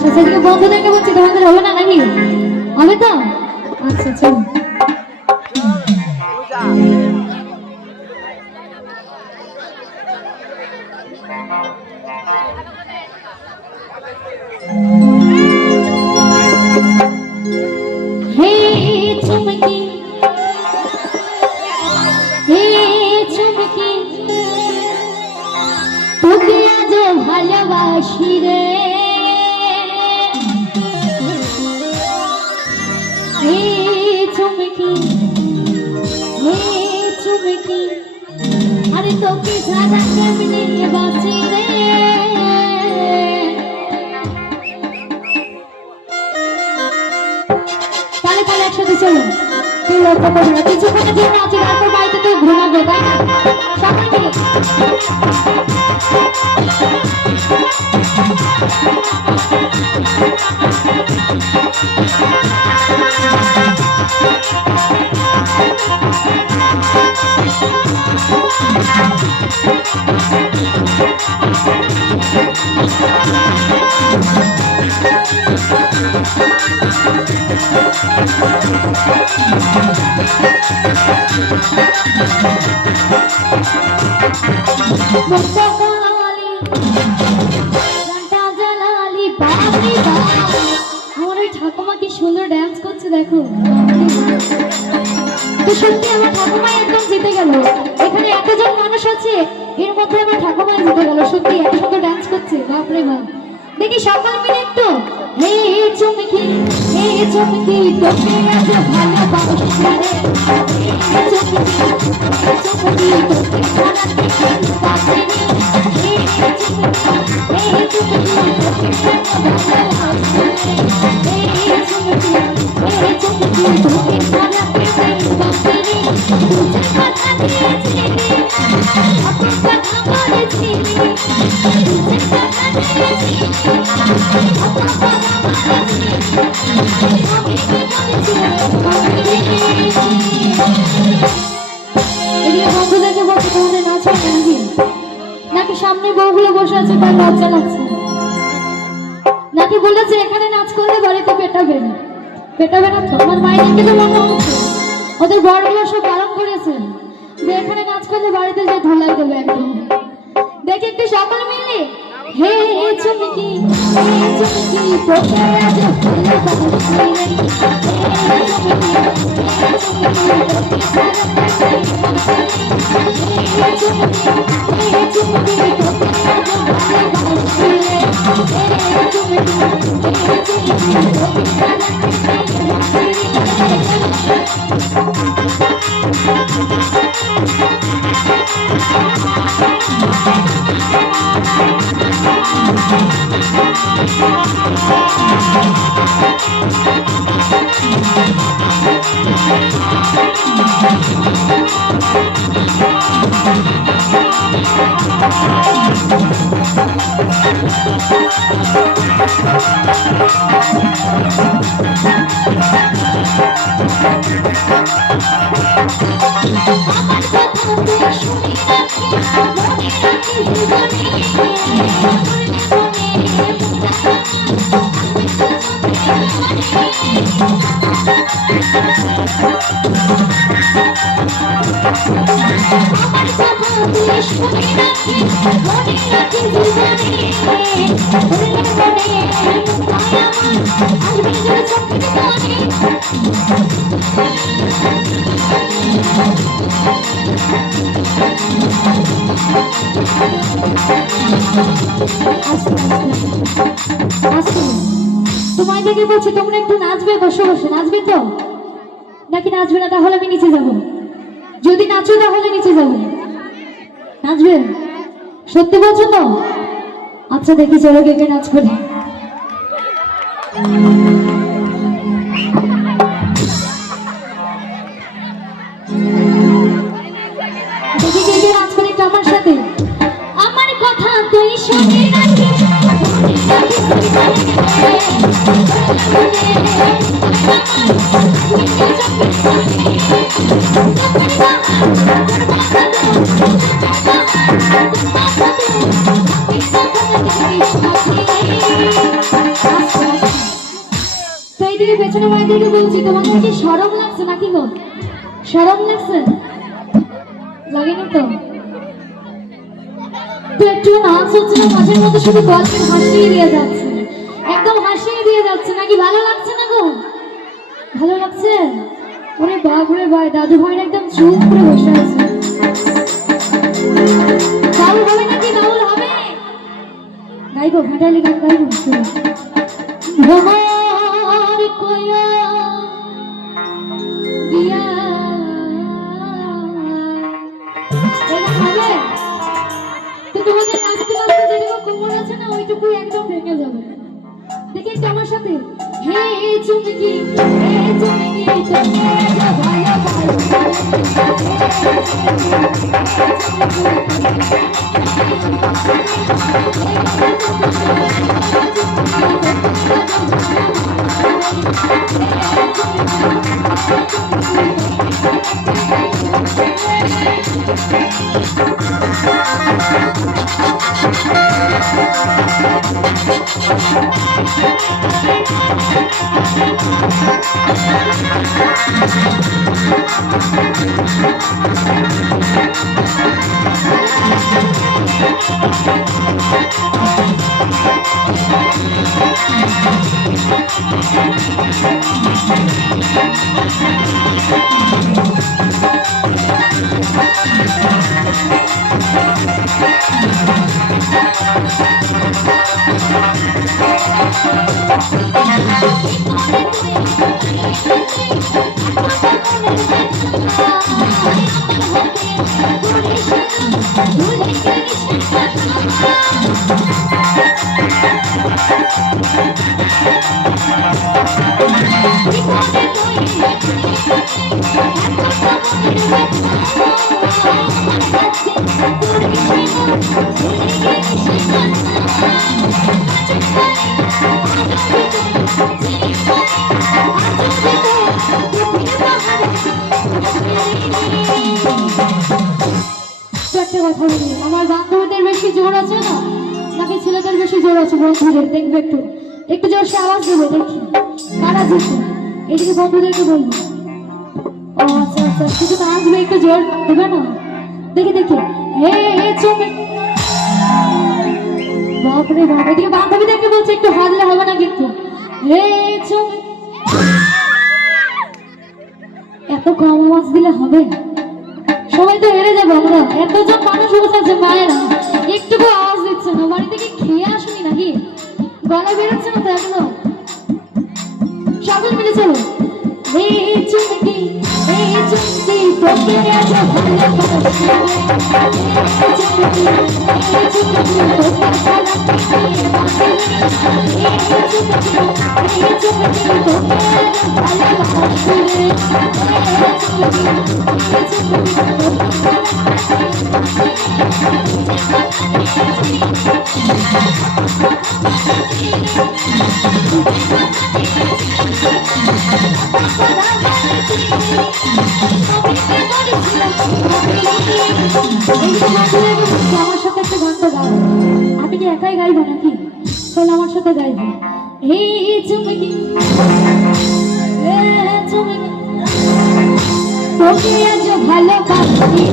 আচ্ছা সেদিকে বন্ধুদেরকে বলছি তোমাদের হবে না নাকি? হবে তো? আচ্ছা চলো। হে চুমকি হে চুমকি তোকে আজ ভালোবাসি রে। হে চুমকি আরে তোকে ছাড়া কেমনে বাঁচি রে। তাহলে তাহলে একসাথে চলো, কেউ লক্ষ্য করবে না, কিছুক্ষণের জন্য আছে, তারপর বাড়িতে তো ঘুমাবে, তাই না? সবাই মিলে আমার ওই ঠাকুমা কি সুন্দর ডান্স করছে দেখো। তো সত্যি আমার ঠাকুমাই একদম জিতে গেল। এখানে এতজন মানুষ আছে, এর মধ্যে আমার ঠাকুমাই জিতে গেল। সত্যি এত সুন্দর ডান্স করছে, বাপরে বাপ। দেখি সকাল মিলে একটু হে চুমকি তোকে আজ ভালোবাসি রে। হে চুমকি তোকে ছাড়া কেমনে বাঁচি রে। হে চুমকি তোকে ভালোবাসি রে। হে চুমকি তোকে ছাড়া কেমনে বাঁচি রে। তুই কথা দিয়েছিলি, কত কথা বলেছিলি, তুই কথা দিয়েছিলি, কত কথা বন্ধুদেরকে বলছে তোমাদের নাচ হবে নাকি? নাকি সামনে বউগুলো বসে আছে তার লজ্জা লাগছে? নাকি বলেছে এখানে নাচ করলে বাড়িতে পেটাবে না? পেটাবে না তো? আমার মায়ের দিকে তো মনে হচ্ছে ওদের বড়গুলো সব বারণ করেছে যে এখানে নাচ করলে বাড়িতে যে ধোলাই দেবে একদম। দেখি একটু সকাল মিলে হে চুমকি তোকে আজ ভালোবাসি রে। তোমায় দেখে বলছি তোমরা একটু নাচবে, বসে বসে নাচবে তো নাকি নাচবে না? তাহলে আমি নিচে যাব। যদি নাচো তাহলে নিচে যাব। নাচবে? সত্যি বলছো তো? আচ্ছা দেখি চলো কে কে নাচ করে। দেখি কে কে নাচ করে একটু আমার সাথে। আমার কথা তুই শুনে রাখিস, এদিকে পেছনে মায়েদেরকে বলছি, তোমাদের কি শরম লাগছে নাকি গো? শরম লাগছে? লাগেনি তো? তো একটু নাচ হচ্ছে না, মাঝের মধ্যে শুধু গল্পের হাসিয়ে দিয়ে যাচ্ছে, একদম হাসিয়ে দিয়ে যাচ্ছে। নাকি ভালো লাগছে না গো? ভালো লাগছে? ওরে বাপ রে ভাই, দাদু ভাইয়ের একদম চুপ করে বসে আছে। বাউল হবে নাকি? বাউল হবে? গাইবো, ঘাটালি গান গাইবো। ভ্রমর কয়া গিয়া হবে তো তোমাদের নাচতে নাচতে যেটুকু কোমর আছে না, ওইটুকু একদম ভেঙে যাবে। দেখি একটু আমার সাথে, হে চুমকি, হে চুমকি, আমার বান্ধবীদের বেশি জোর আছে না নাকি ছেলেদের বেশি জোর আছে? বন্ধুদের দেখবে, একটু একটু জোরসে আওয়াজ দেবো, দেখি কারা জিতবে। এদিকে বন্ধুদেরকে বলবো। ও আচ্ছা আচ্ছা, শুধু নাচবে, একটু জোর দেবে না? দেখি দেখি, হে চুমকি, বাপরে বাপ। এদিকে বান্ধবীদেরকে বলছে একটু হারলে হবে না কিন্তু। হে চুমকি, এত কম আওয়াজ দিলে হবে? সবাই তো হেরে যাবো আমরা, এতজন মানুষ বসে আছে, মায়েরা একটুকু আওয়াজ দিচ্ছে না। বাড়ি থেকে খেয়ে আসুনি নাকি? গলা বেরোচ্ছে না তো এখনো? সকল মিলে চলো। এই চুমকি, এই চুমকি, তোকে এত ভালোবাসি, এই চুমকি, তোকে ভালোবাসি, এই চুমকি, এই চুমকি, তোকে ভালোবাসি, এই আমার সাথে একটা গানটা গাও। আমি কি একাই গাইবো নাকি? তাহলে আমার সাথে গাইবো। এই চুমকি, চুমকি, তোকে আজ ভালোবাসি,